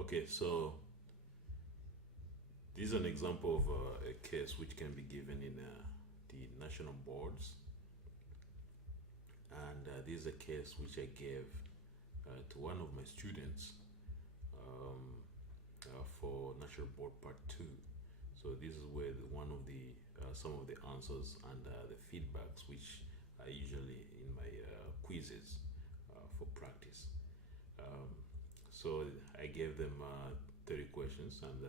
Okay, so this is an example of a case which can be given in the national boards, and this is a case which I gave to one of my students um, for national board part 2. So this is where one of the some of the answers and the feedbacks which are usually in my quizzes for practice. So I gave them 30 questions, and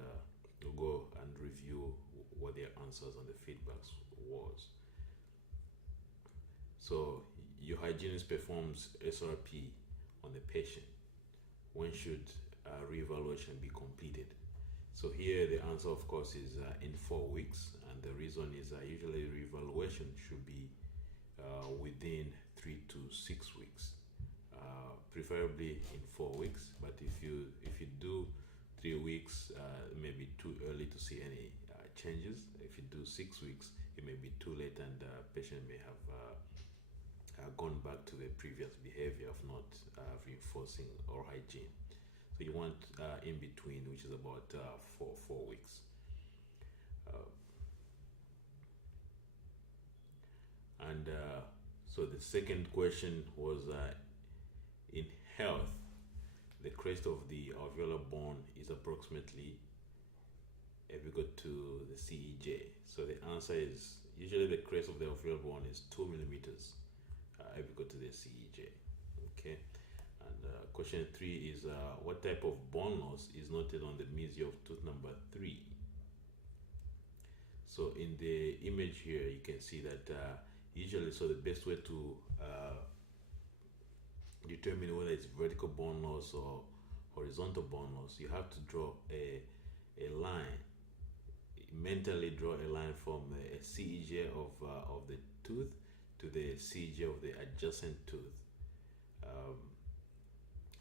we'll go and review what their answers and the feedbacks was. So your hygienist performs SRP on the patient. When should reevaluation be completed? So here the answer, of course, is in 4 weeks, and the reason is usually reevaluation should be within 3 to 6 weeks, preferably in 4 weeks. But if you do 3 weeks, it may be too early to see any changes. If you do 6 weeks, it may be too late, and the patient may have gone back to the previous behavior of not reinforcing oral hygiene. So you want in between, which is about 4 weeks. So the second question was in health, the crest of the alveolar bone is approximately if we go to the CEJ. So the answer is usually the crest of the alveolar bone is 2 millimeters if we go to the CEJ. Okay. And question 3 is what type of bone loss is noted on the mesial of tooth number 3? So in the image here, you can see that usually, so the best way to determine whether it's vertical bone loss or horizontal bone loss, you have to draw a line, mentally draw a line from a CEJ of the tooth to the CEJ of the adjacent tooth.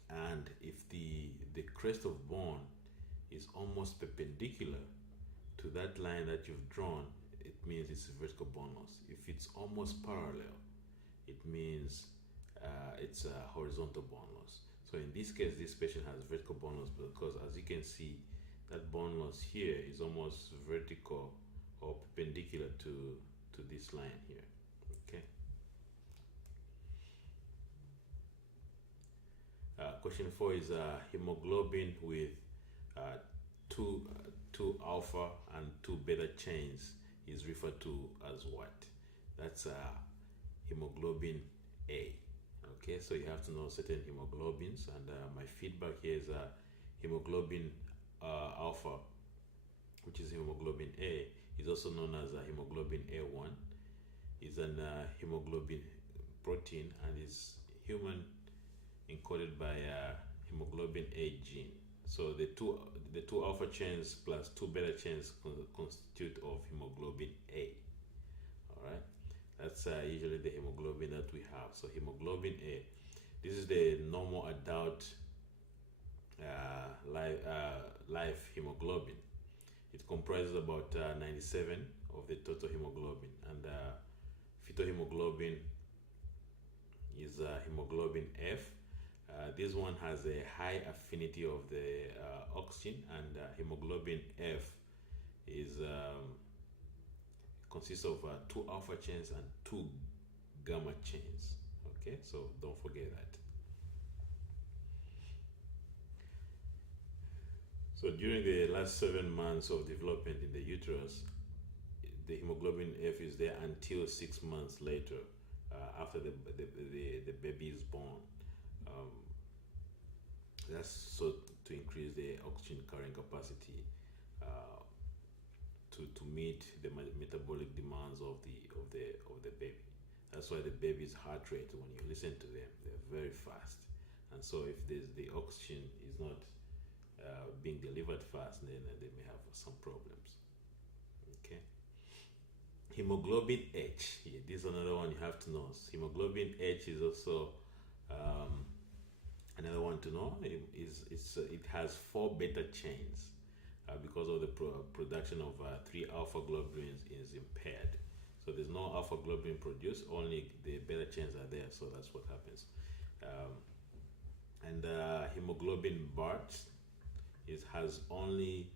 And if the crest of bone is almost perpendicular to that line that you've drawn, it means it's a vertical bone loss. If it's almost parallel, it means it's a horizontal bone loss. So in this case, this patient has vertical bone loss because, as you can see, that bone loss here is almost vertical or perpendicular to this line here. Okay. Question 4 is hemoglobin with 2 alpha and 2 beta chains is referred to as what? That's hemoglobin A. Okay, so you have to know certain hemoglobins, and my feedback here is hemoglobin alpha, which is hemoglobin A, is also known as hemoglobin A1. It's an hemoglobin protein and is human encoded by hemoglobin A gene. So the two alpha chains plus 2 beta chains constitute of hemoglobin A. All right, that's usually the hemoglobin that we have. So hemoglobin A, this is the normal adult life hemoglobin. It comprises about 97 of the total hemoglobin, and fetal hemoglobin is hemoglobin F. This one has a high affinity of the oxygen, and hemoglobin F is consists of 2 alpha chains and 2 gamma chains. Okay, so don't forget that. So during the last 7 months of development in the uterus, the hemoglobin F is there until 6 months later, after the baby is born. That's so to increase the oxygen carrying capacity to meet the metabolic demands of the baby. That's why the baby's heart rate, when you listen to them, they're very fast. And so if the oxygen is not being delivered fast, then they may have some problems. Okay. Hemoglobin H. Yeah, this is another one you have to know. Hemoglobin H is also another one to know. It has 4 beta chains because of the production of 3 alpha globulins is impaired. So there's no alpha globulin produced, only the beta chains are there. So that's what happens. And hemoglobin BART it has only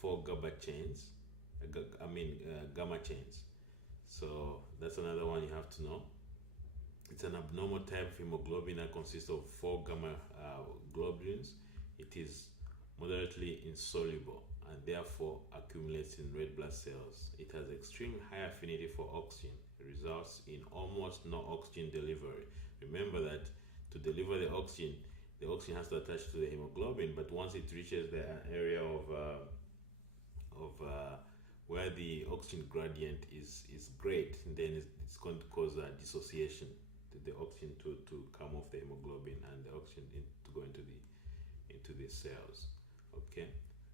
4 gamma chains. So that's another one you have to know. It's an abnormal type of hemoglobin that consists of 4 gamma globulins. It is moderately insoluble and therefore accumulates in red blood cells. It has extremely high affinity for oxygen. It results in almost no oxygen delivery. Remember that to deliver the oxygen has to attach to the hemoglobin, but once it reaches the area of where the oxygen gradient is great, then it's going to cause a dissociation to the oxygen to come off the hemoglobin and the oxygen to go into the cells. Okay,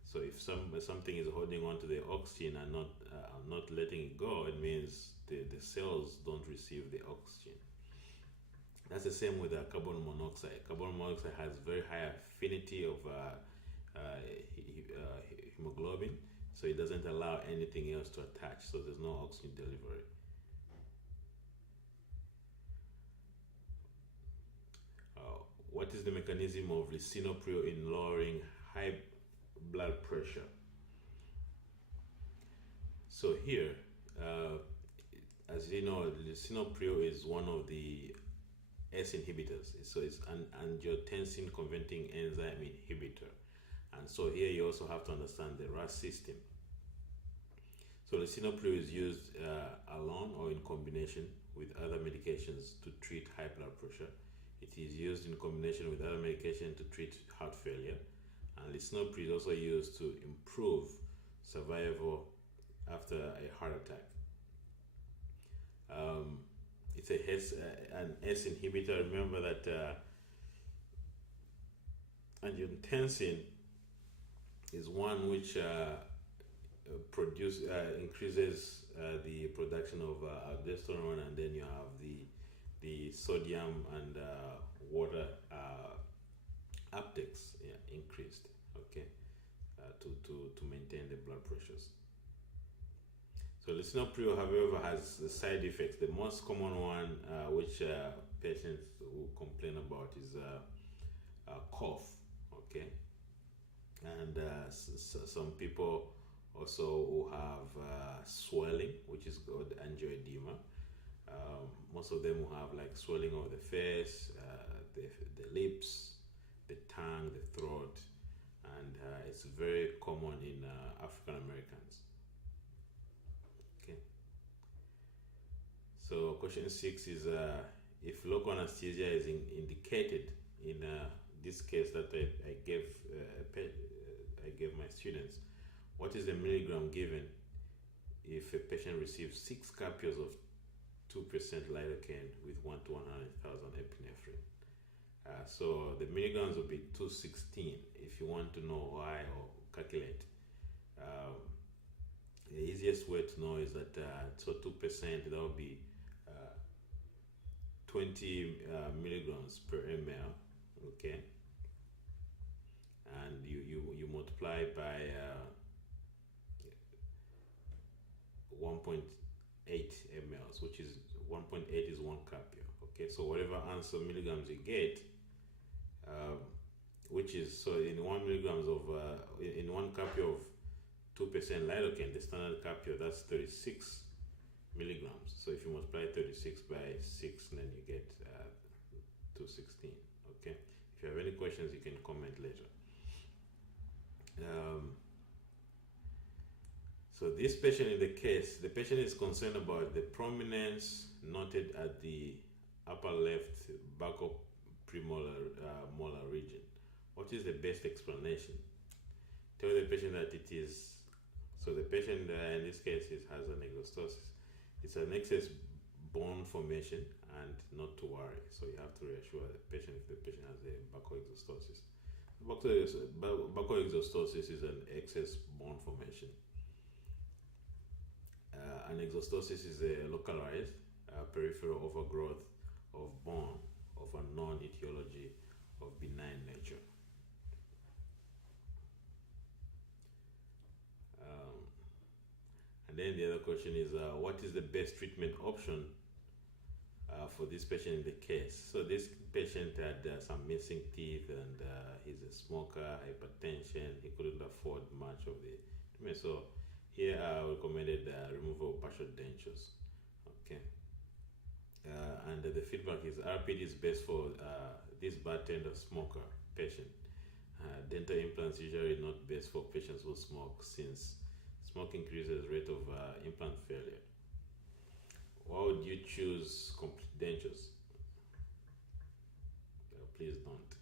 so if something is holding on to the oxygen and not letting it go, it means the cells don't receive the oxygen. That's the same with carbon monoxide. Carbon monoxide has very high affinity of hemoglobin, so it doesn't allow anything else to attach, so there's no oxygen delivery. What is the mechanism of lisinopril in lowering high blood pressure? So here, as you know, lisinopril is one of the S inhibitors. So it's an angiotensin converting enzyme inhibitor. And so here you also have to understand the RAS system. So lisinopril is used alone or in combination with other medications to treat high blood pressure. It is used in combination with other medication to treat heart failure. And lisinopril is also used to improve survival after a heart attack. It's an S inhibitor. Remember that angiotensin is one which increases the production of aldosterone, and then you have the sodium and water uptakes increased, okay, to maintain the blood pressures. So lisinopril, however, has side effects. The most common one which patients will complain about is cough, okay, and some people also will have swelling, which is called angioedema. Most of them will have like swelling of the face, the lips, the tongue, the throat, and it's very common in African Americans. Okay. So question 6 is if local anesthesia is indicated in this case that I gave my students, what is the milligram given if a patient receives 6 capios of 2% lidocaine with 1 to 100,000 epinephrine? So the milligrams will be 216 if you want to know why or calculate. The easiest way to know is that so 2%, that would be 20 milligrams per ml, okay, and you multiply by 1.8 mLs, which is 1.8 is 1 capio. Okay, so whatever answer milligrams you get, which is, so in 1 milligrams of in 1 capio of 2% lidocaine, the standard capio, that's 36 milligrams. So if you multiply 36 by 6, then you get 216. Okay, if you have any questions, you can comment later. So this patient, in the case, the patient is concerned about the prominence noted at the upper left buccal-premolar molar region. What is the best explanation? Tell the patient that it is, so the patient in this case has an exostosis. It's an excess bone formation and not to worry. So you have to reassure the patient if the patient has a buccal exostosis. Buccal exostosis is an excess bone formation. An exostosis is a localized peripheral overgrowth of bone of a non-etiology of benign nature. And then the other question is, what is the best treatment option for this patient in the case. So this patient had some missing teeth, and he's a smoker, hypertension. He couldn't afford much of the treatment. So here I recommended removal of partial dentures. Okay. And the feedback is RPD is best for this bartender smoker patient. Dental implants usually not best for patients who smoke, since smoking increases rate of implant failure. Why would you choose complete dentures? Please don't.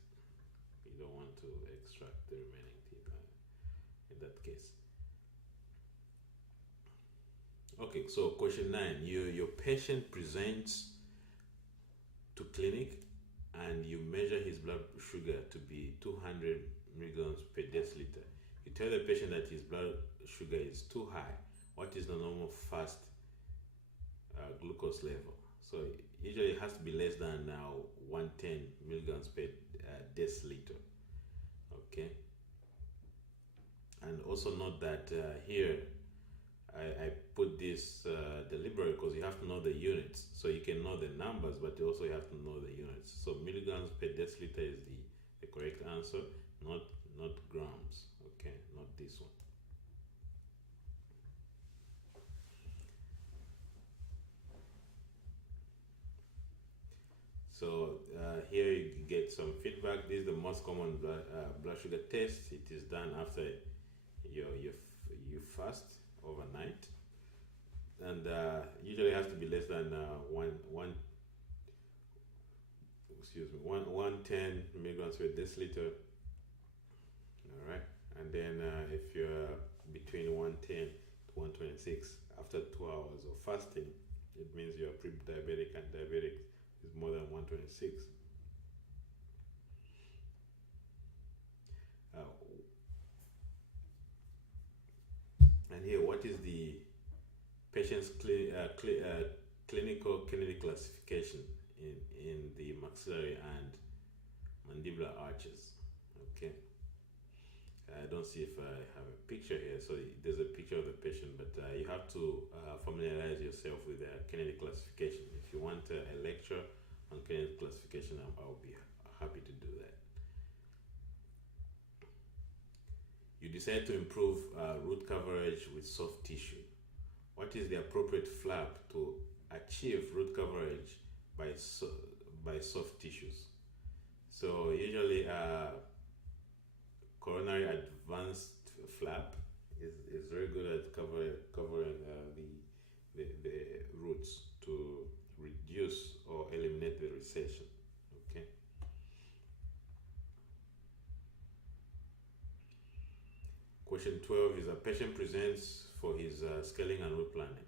You don't want to extract the remaining teeth in that case. Okay, so question 9. Your patient presents to clinic and you measure his blood sugar to be 200 milligrams per deciliter. You tell the patient that his blood sugar is too high. What is the normal fast glucose level? So usually it has to be less than 110 milligrams per deciliter. Okay. And also note that here I put this deliberately because you have to know the units. So you can know the numbers, but you also have to know the units. So milligrams per deciliter is the correct answer, not grams. Okay, not this one. So here you get some feedback. This is the most common blood sugar test. It is done after you fast overnight, and usually has to be less than 110 milligrams per deciliter. All right, and then if you're between 110 to 126 after 2 hours of fasting, it means you're pre-diabetic, and diabetic is more than 126. And here, what is the patient's clinical kinetic classification in the maxillary and mandibular arches? Okay. I don't see if I have a picture here. So there's a picture of the patient, but you have to familiarize yourself with the kinetic classification. If you want a lecture on kinetic classification, I'll be happy to do that. You decide to improve root coverage with soft tissue. What is the appropriate flap to achieve root coverage by soft tissues? So usually coronary advanced flap is very good at covering the roots to reduce or eliminate the recession. Okay. Question 12 is: a patient presents for his scaling and root planning.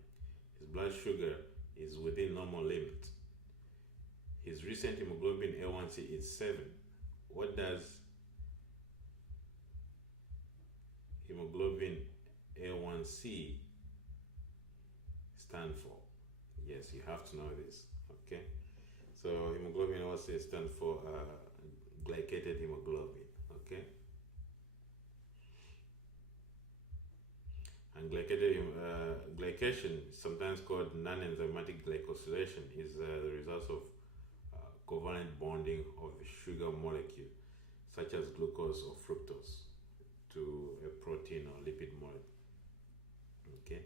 His blood sugar is within normal limit. His recent hemoglobin A1c is 7. What does hemoglobin A1c stand for? Yes, you have to know this. Okay, so hemoglobin A1c stands for glycated hemoglobin. Okay, and glycation, sometimes called non-enzymatic glycosylation, is the result of covalent bonding of a sugar molecule, such as glucose or fructose, to a protein or lipid molecule. Okay,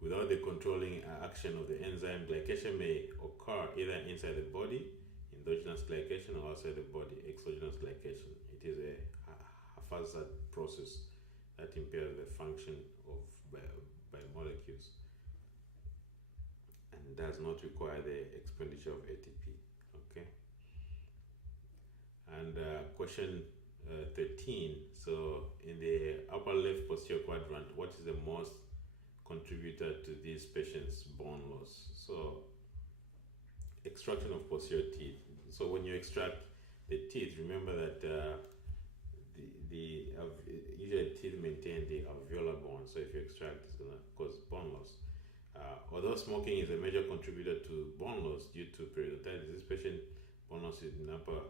without the controlling action of the enzyme, glycation may occur either inside the body, endogenous glycation, or outside the body, exogenous glycation. It is a haphazard process that impairs the function of biomolecules and does not require the expenditure of ATP. Okay. And question 13. So in the upper left posterior quadrant, what is the most contributor to this patient's bone loss? So extraction of posterior teeth. So when you extract the teeth, remember that usually teeth maintain the alveolar bone. So if you extract, it's going to cause bone loss. Although smoking is a major contributor to bone loss due to periodontitis, this patient bone loss in upper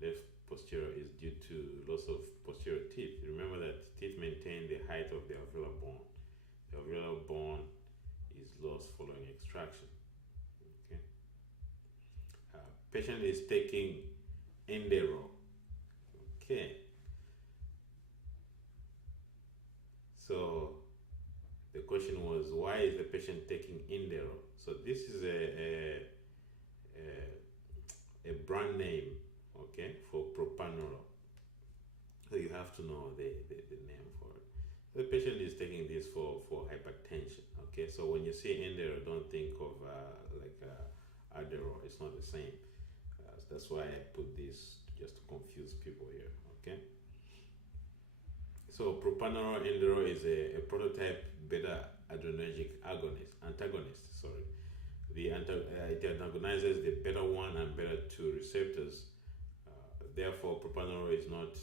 left posterior is due to loss of posterior teeth. Remember that teeth maintain the height of the alveolar bone. The alveolar bone is lost following extraction. Okay. patient is taking Indero. Okay. So the question was, why is the patient taking Indero? So this is a brand name, okay, for propanolol. So you have to know the name for it. The patient is taking this for hypertension, okay? So when you say Indero, don't think of Adderall. It's not the same. That's why I put this just to confuse people here, okay? So propanolol Indero is a prototype beta adrenergic antagonist. It antagonizes the beta 1 and beta 2 receptors. Therefore, propanolol is not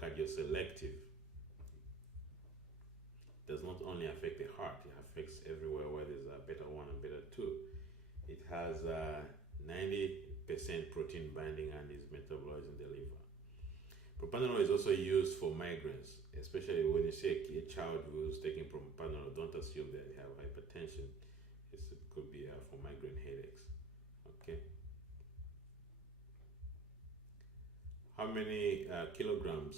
cardioselective. It does not only affect the heart, it affects everywhere where there's a beta 1 and beta 2. It has 90% protein binding and is metabolized in the liver. Propanolol is also used for migraines, especially when you see a child who's taking propanolol. Don't assume that they have hypertension. It could be for migraine headaches. Okay. How many kilograms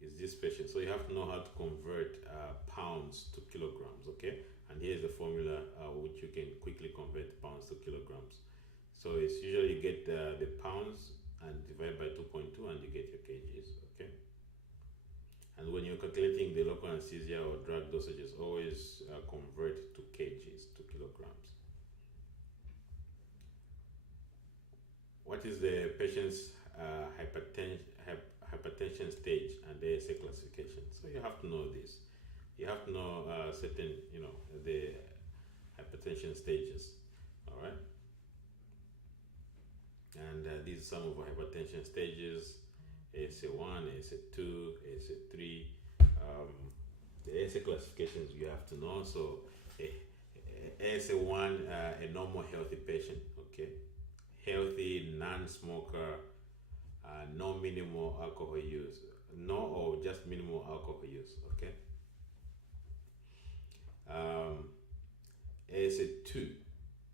is this patient? So you have to know how to convert pounds to kilograms. Okay. And here's the formula which you can quickly convert pounds to kilograms. So it's usually you get the pounds and divide by 2.2 and you get your kgs, okay? And when you're calculating the local anesthesia or drug dosages, always convert to kgs, to kilograms. What is the patient's hypertension stage and the ASA classification? So you have to know this. You have to know certain, the hypertension stages, all right? And these are some of our hypertension stages: ASA1, ASA2, ASA3. The ASA classifications you have to know. So ASA1, a normal healthy patient, okay? Healthy, non-smoker, no minimal alcohol use, no or just minimal alcohol use, okay? ASA2.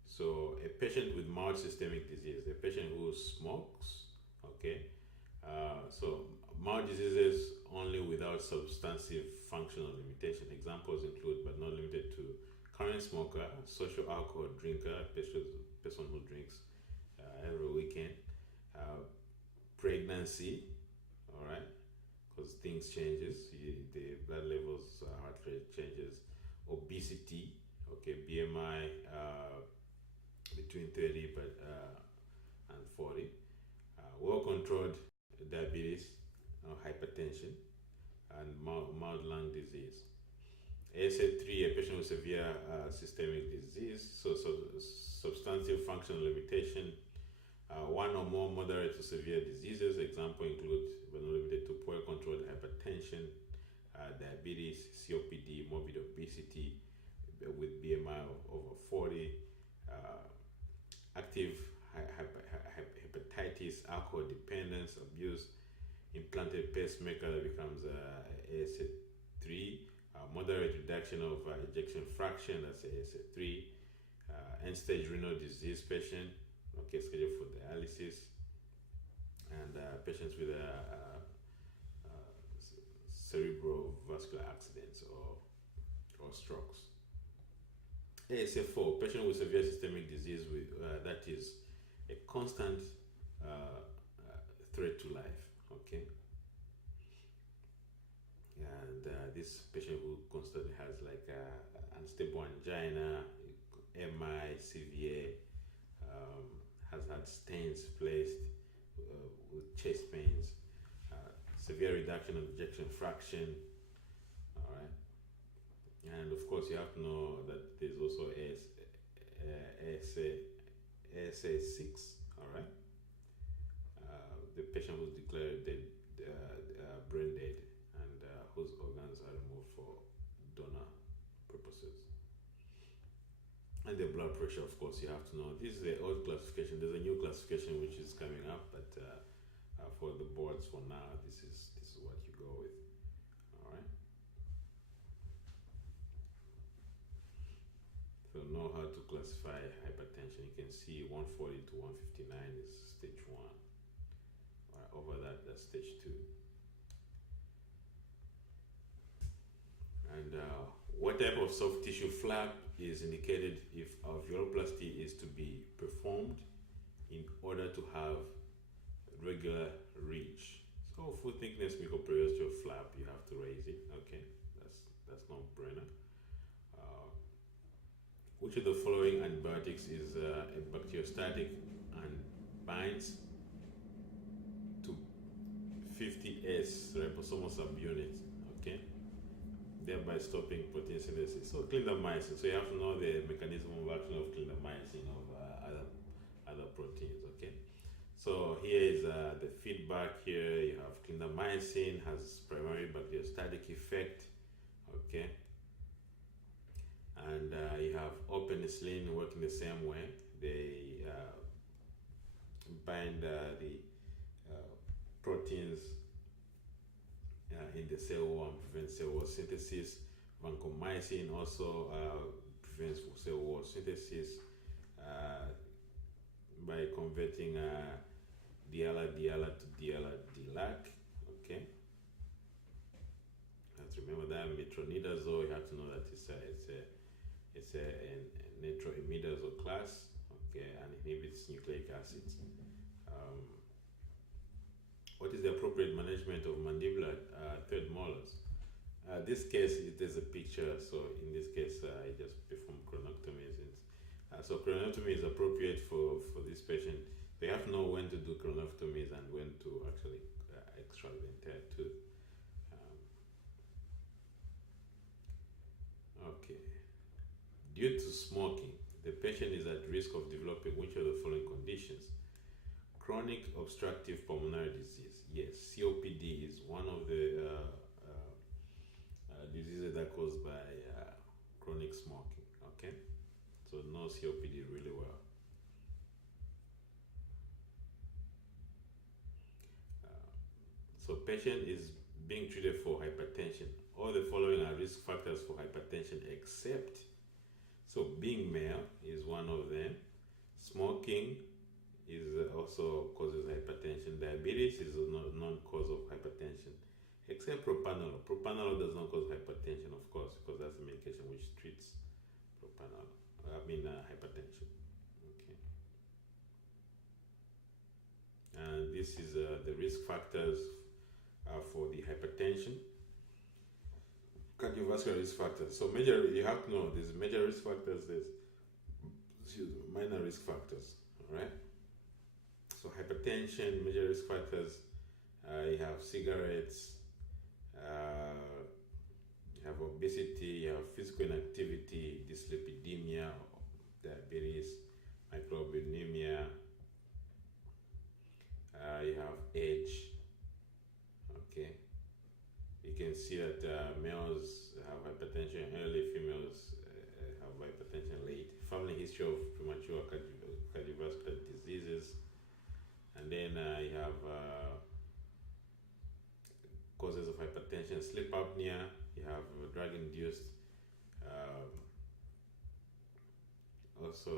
So a patient with mild systemic disease, a patient who smokes, okay? So mild diseases only without substantive functional limitation. Examples include, but not limited to, current smoker, social alcohol drinker, person who drinks every weekend, pregnancy, all right? Because things changes, the blood levels, heart rate changes, obesity, okay, BMI, between 30 and 40, well-controlled diabetes, hypertension, and mild lung disease. ASA3, a patient with severe systemic disease, so substantive functional limitation, one or more moderate to severe diseases. Example include, but not limited to, poor-controlled hypertension, diabetes, COPD, morbid obesity with BMI of over 40, active hepatitis, alcohol dependence, abuse, implanted pacemaker that becomes ASA3, moderate reduction of ejection fraction, that's ASA3, end-stage renal disease patient, okay, scheduled for dialysis, and patients with cerebrovascular accidents or strokes. ASA4, patient with severe systemic disease with that is a constant threat to life, okay? And this patient who constantly has like unstable angina, MI, severe, has had stents placed with chest pains, severe reduction of ejection fraction, all right? And of course, you have to know that there's also ASA6, all right? The patient who's declared dead, brain dead, and whose organs are removed for donor purposes. And the blood pressure, of course, you have to know. This is the old classification. There's a new classification which is coming up, but for the boards for now, this is what you go with. All right. So know how to classify hypertension. You can see 140 to 159 is stage 1. Over that, that's stage 2. And what type of soft tissue flap is indicated if alveoloplasty is to be performed in order to have regular reach. So full thickness mucoperiosteal flap, you have to raise it. Okay, that's no brainer. Which of the following antibiotics is a bacteriostatic and binds to 50S ribosomal subunits? Okay, thereby stopping protein synthesis. So clindamycin. So you have to know the mechanism of action of clindamycin of other proteins. Okay. So here is the feedback. Here you have clindamycin has primary bacteriostatic effect. Okay. And you have penicillin working the same way. They bind the proteins in the cell wall and prevent cell wall synthesis. Vancomycin also prevents cell wall synthesis by converting diala to diala-dilac. Okay. You have to remember that. Metronidazole, you have to know that it's a nitroimidazole class. Okay, and inhibits nucleic acids. What is the appropriate management of mandibular third molars? This case, there's a picture. So in this case, I just perform craniotomies. So craniotomy is appropriate for this patient. So you have to know when to do craniotomies and when to actually extract the entire tooth. Okay. Due to smoking, the patient is at risk of developing which of the following conditions? Chronic obstructive pulmonary disease. Yes, COPD is one of the diseases that caused by chronic smoking. Okay, so know COPD really well. So patient is being treated for hypertension. All the following are risk factors for hypertension except, so being male is one of them. Smoking is also causes hypertension. Diabetes is a non-cause of hypertension, except propranolol. Propranolol does not cause hypertension, of course, because that's the medication which treats hypertension. Okay. And this is the risk factors for the hypertension. Cardiovascular risk factors. So you have to know there's major risk factors, there's minor risk factors. All right. So hypertension, major risk factors. You have cigarettes. You have obesity. You have physical inactivity, dyslipidemia, diabetes, microalbuminemia. You have age. Okay. You can see that males have hypertension early, females have hypertension late. Family history of premature cardiovascular diseases. And then you have causes of hypertension, sleep apnea. You have drug-induced also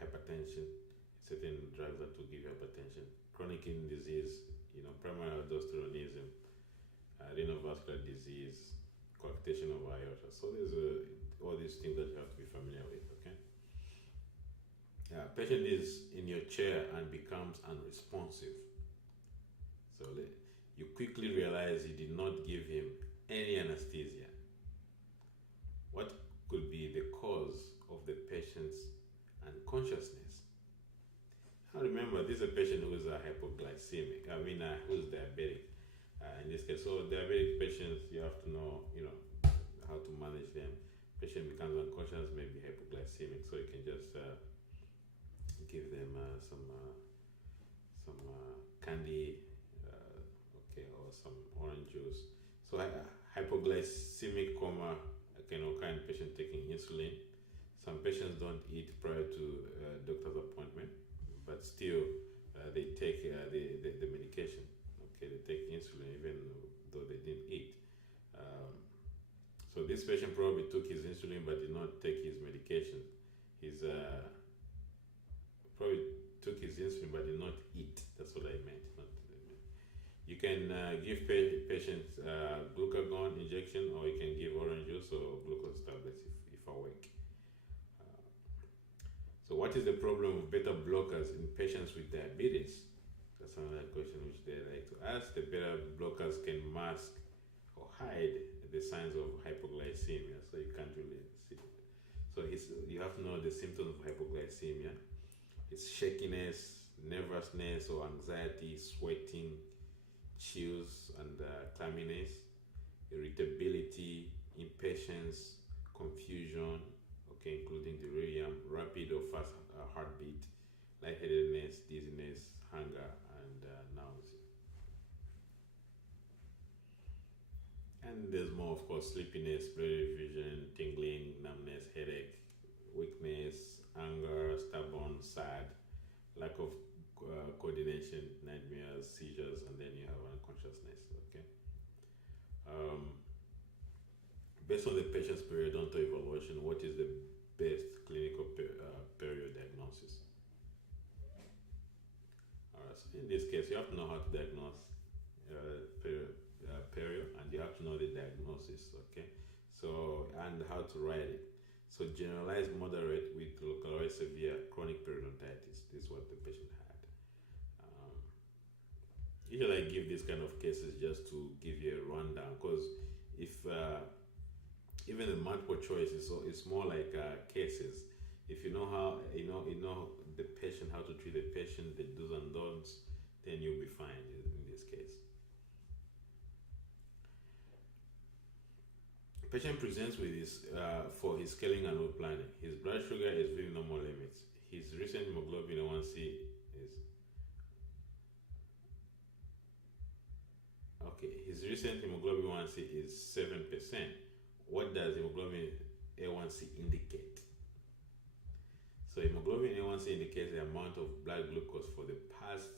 hypertension, certain drugs that will give you hypertension. Chronic kidney disease, primary aldosteronism, renovascular disease, coarctation of aorta. So there's all these things that you have to be familiar with. Okay. Patient is in your chair and becomes unresponsive. So you quickly realize you did not give him any anesthesia. What could be the cause of the patient's unconsciousness? Now remember, this is a patient who is hypoglycemic. Who's diabetic. In this case, so diabetic patients, you have to know, how to manage them. Patient becomes unconscious, maybe hypoglycemic, so you can just give them some candy, or some orange juice. So hypoglycemic coma can occur in patient taking insulin. Some patients don't eat prior to doctor's appointment, but still they take the medication. Okay, they take insulin even though they didn't eat. So this patient probably took his insulin but did not take his medication. He's probably took his insulin but did not eat. That's what I meant. You can give patients glucagon injection, or you can give orange juice or glucose tablets if awake. So what is the problem of beta blockers in patients with diabetes? That's another question which they like to ask. The beta blockers can mask or hide the signs of hypoglycemia, so you can't really see it. So you have to know the symptoms of hypoglycemia. It's shakiness, nervousness or anxiety, sweating, chills and clamminess, irritability, impatience, confusion, okay, including delirium, rapid or fast heartbeat, lightheadedness, dizziness, hunger, and nausea. And there's more, of course: sleepiness, blurry vision, tingling, numbness, headache, weakness, anger, stubborn, sad, lack of coordination, nightmares, seizures, and then you have unconsciousness. Okay. Based on the patient's periodontal evaluation, what is the best clinical perio diagnosis? Alright, so in this case, you have to know how to diagnose perio, and you have to know the diagnosis. Okay, so and how to write it. So generalized moderate with localized severe chronic periodontitis. This is what the patient had. Usually I give these kind of cases just to give you a rundown, because if even the multiple choice it's more like cases. If you know how you know the patient, how to treat the patient, the do's and don'ts, then you'll be fine in this case. The patient presents with his for his scaling and route planning. His blood sugar is within normal limits. His recent hemoglobin A1c is okay. His recent hemoglobin A1c is 7%. What does hemoglobin A1c indicate? So hemoglobin A1c indicates the amount of blood glucose for the past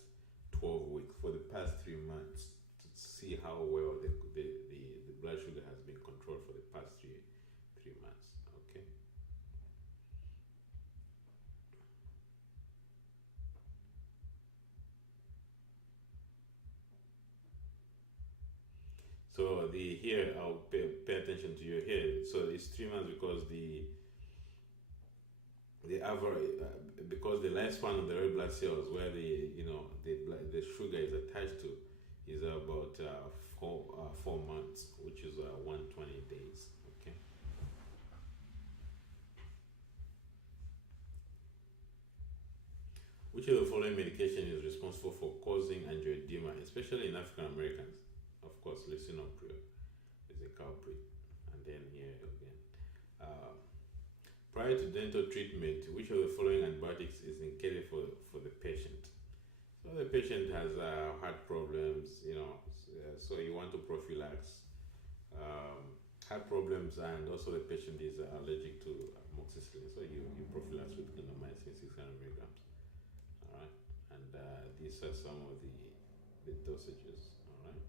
12 weeks, for the past 3 months, to see how well the blood sugar has been controlled for the past three months. Okay. So here I'll pay attention to your here. So it's 3 months because the average because the lifespan of the red blood cells, where the sugar is attached to, is about 4 months, which is 120 days. Okay. Which of the following medication is responsible for causing angioedema, especially in African Americans? Of course, Lisinopril is a culprit. And then here again, prior to dental treatment, which of the following antibiotics is indicated for the patient? So the patient has heart problems, so you want to prophylax heart problems, and also the patient is allergic to amoxicillin, so you prophylax with clindamycin 600 milligrams. All right, and these are some of the dosages. All right.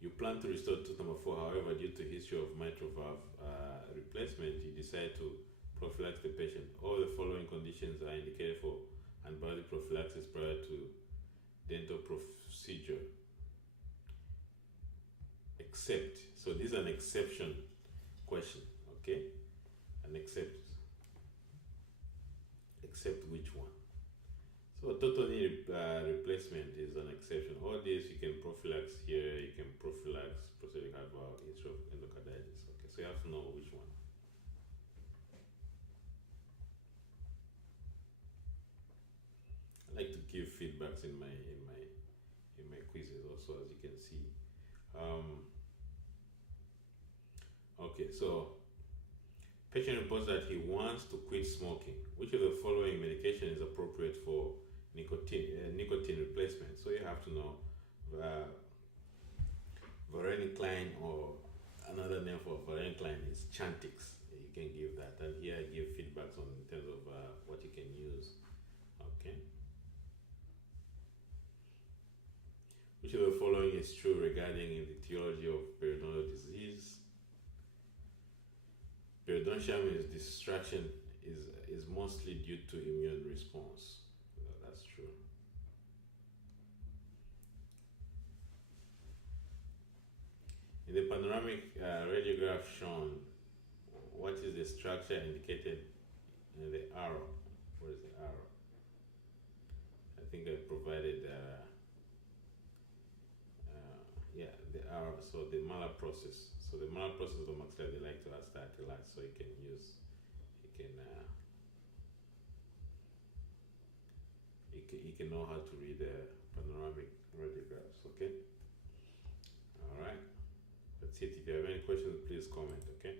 You plan to restore tooth number 4, however, due to history of mitral valve replacement, you decide to prophylax the patient. All the following conditions are indicated for antibiotic prophylaxis prior to dental procedure. Except, so this is an exception question, okay? An except which one? So total knee replacement is an exception. All this you can prophylax here, you can prophylax prosthetic heart valve, history of endocarditis. Okay, so you have to know which one. I like to give feedbacks in my quizzes also, as you can see. Okay, so patient reports that he wants to quit smoking. Which of the following medication is appropriate for nicotine replacement? So you have to know varenicline, or another name for varenicline is Chantix. You can give that, and here I give feedbacks on in terms of what you can use. Okay. Which of the following is true regarding the etiology of periodontal disease? periodontial means distraction is mostly due to immune response. That's true. In the panoramic radiograph shown, what is the structure indicated in the arrow? Where is the arrow? I think I provided yeah, the arrow. So the malar process. So the malar process of maxilla, they like to ask that a lot, so you can know how to read the panoramic radiographs. Okay. All right. That's it. If you have any questions, please comment. Okay.